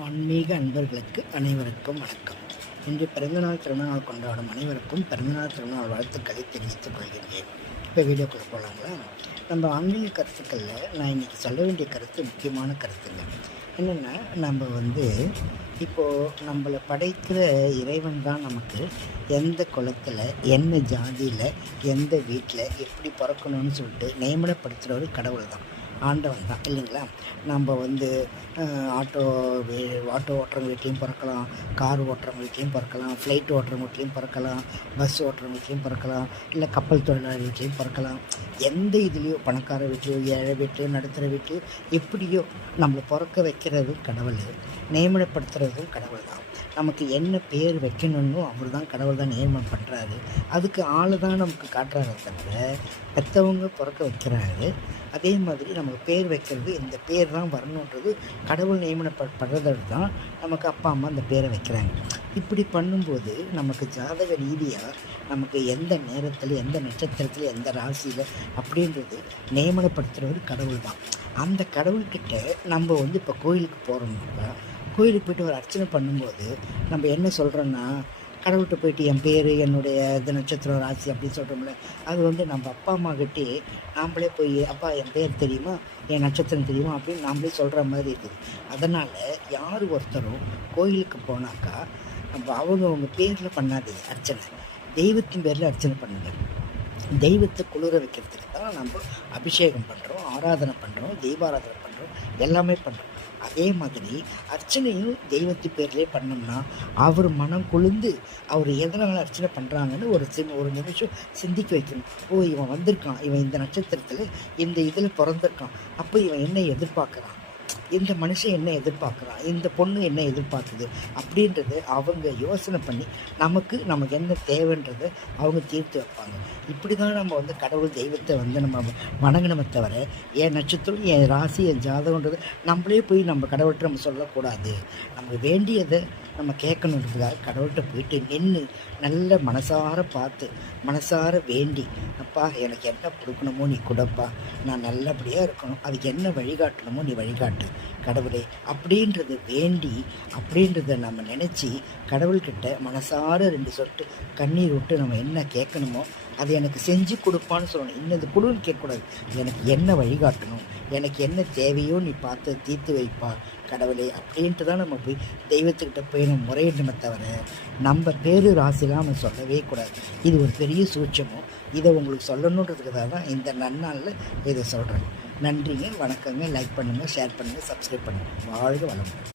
ஆன்மீக அன்பர்களுக்கு அனைவருக்கும் வணக்கம். இன்று பிறந்தநாள் திருநாள் கொண்டாடும் அனைவருக்கும் பிறந்தநாள் திருநாள் வாழ்த்துக்களை தெரிவித்துக் கொள்கிறேன். இப்போ வீடியோக்குள்ளே போகலாங்களா? நம்ம ஆன்மீக கருத்துக்களில் நான் இன்றைக்கி சொல்ல வேண்டிய கருத்து முக்கியமான கருத்துங்க. என்னென்னா, நம்ம இப்போது நம்மளை படைக்கிற இறைவன் தான் நமக்கு எந்த குலத்தில், என்ன ஜாதியில், எந்த வீட்டில் எப்படி பிறக்கணும்னு சொல்லிட்டு நியமனப்படுத்துகிறவர் கடவுள் தான், ஆண்டவன் தான், இல்லைங்களா? நம்ம ஆட்டோ ஆட்டோ ஓட்டுறவங்க வீட்லேயும் பிறக்கலாம், கார் ஓட்டுறவங்க வீட்லேயும் பிறக்கலாம், ஃப்ளைட் ஓட்டுறவங்க வீட்லேயும் பிறக்கலாம், பஸ் ஓட்டுறவங்க வீட்லேயும் பிறக்கலாம், இல்லை கப்பல் தொழிலாளர் வீட்லேயும் பிறக்கலாம். எந்த இதுலேயோ, பணக்கார வீட்லையோ, ஏழை வீட்லையோ, நடுத்தர வீட்லையோ, எப்படியோ நம்மளை பிறக்க வைக்கிறதும் கடவுள், நியமனப்படுத்துகிறதும் கடவுள் தான். நமக்கு என்ன பேர் வைக்கணும்னு அவர் தான், கடவுள் தான் நியமனம் பண்ணுறாரு. அதுக்கு ஆள் தான் நமக்கு காட்டுறாரு தவிர பெற்றவங்க பிறக்க வைக்கிறாரு. அதே மாதிரி நமக்கு பேர் வைக்கிறது, இந்த பேர் தான் வரணுன்றது கடவுள் நியமனப்படுறது தான் நமக்கு அப்பா அம்மா அந்த பேரை வைக்கிறாங்க. இப்படி பண்ணும்போது நமக்கு ஜாதக ரீதியாக நமக்கு எந்த நேரத்தில், எந்த நட்சத்திரத்தில், எந்த ராசியில் அப்படின்றது நியமனப்படுத்துகிறது கடவுள் தான். அந்த கடவுள்கிட்ட நம்ம இப்போ கோயிலுக்கு போகிறோம்னாக்கா, கோயிலுக்கு போய்ட்டு ஒரு அர்ச்சனை பண்ணும்போது நம்ம என்ன சொல்கிறோன்னா, கடவுள்கிட்ட போய்ட்டு என் பேர், என்னுடைய இந்த நட்சத்திரம், ராசி அப்படின்னு சொல்கிறோம்ல, அது நம்ம அப்பா அம்மா கிட்டே நாம்ளே போய், அப்பா என் பேர் தெரியுமா, என் நட்சத்திரம் தெரியுமா அப்படின்னு நாம்ளே சொல்கிற மாதிரி இருக்குது. அதனால் யார் ஒருத்தரும் கோயிலுக்கு போனாக்கா அவங்க பேரில் பண்ணாதீங்க அர்ச்சனை, தெய்வத்தின் பேரில் அர்ச்சனை பண்ணுங்கள். தெய்வத்தை குளிர வைக்கிறதுக்கு தான் நம்ம அபிஷேகம் பண்ணுறோம், ஆராதனை பண்ணுறோம், தெய்வாராதனை பண்ணுறோம், எல்லாமே பண்ணுறோம். அதே மாதிரி அர்ச்சனையும் தெய்வத்து பேர்லேயே பண்ணோம்னா அவர் மனம் குளிர்ந்து அவர் எதனால் அர்ச்சனை பண்ணுறாங்கன்னு ஒரு நிமிஷம் சிந்திக்க வைக்கணும். ஓ, இவன் வந்திருக்கான், இவன் இந்த நட்சத்திரத்தில் இந்த இதில் பிறந்திருக்கான், அப்போ இவன் என்ன எதிர்பார்க்குறான், இந்த மனுஷன் என்ன எதிர்பார்க்குறான், இந்த பொண்ணு என்ன எதிர்பார்க்குது அப்படின்றது அவங்க யோசனை பண்ணி நமக்கு என்ன தேவைன்றதை அவங்க தீர்த்து வைப்பாங்க. இப்படி தான் நம்ம கடவுள் தெய்வத்தை நம்ம வணங்கணுமே தவிர, என் நட்சத்திரம், என் ராசி, என் ஜாதகன்றது நம்மளே போய் நம்ம கடவுள்கிட்ட நம்ம சொல்லக்கூடாது. நம்ம வேண்டியதை நம்ம கேட்கணுன்றதுக்காக கடவுள்கிட்ட போயிட்டு நின்று நல்ல மனசார பார்த்து, மனசார வேண்டி, அப்பா எனக்கு என்ன கொடுக்கணுமோ நீ கொடுப்பா, நான் நல்லபடியாக இருக்கணும், அதுக்கு என்ன வழிகாட்டணுமோ நீ வழிகாட்டு கடவுளே அப்படின்றது வேண்டி, அப்படின்றத நம்ம நினச்சி கடவுள்கிட்ட மனசார 2 சொட்டு கண்ணீர் விட்டு நம்ம என்ன கேட்கணுமோ அதை எனக்கு செஞ்சு கொடுப்பான்னு சொல்லணும். இன்னது கொடுன்னு கேட்கக்கூடாது, எனக்கு என்ன வழிகாட்டணும், எனக்கு என்ன தேவையோ நீ பார்த்து தீர்த்து வைப்பா கடவுளே அப்படின்ட்டு தான் நம்ம போய் தெய்வத்துக்கிட்ட போய் நம்ம முறையிடணுமே தவிர நம்ம பேர் ராசிலாம் நம்ம சொல்லவே கூடாது. இது ஒரு பெரிய சூட்சமும். இதை உங்களுக்கு சொல்லணுன்றதுக்காக தான் இந்த நன்னாளில் இதை சொல்கிறேன். நன்றிங்க, வணக்கங்க. லைக் பண்ணுங்கள், ஷேர் பண்ணுங்கள், சப்ஸ்கிரைப் பண்ணுங்கள். வாழ்க வளமுடன்.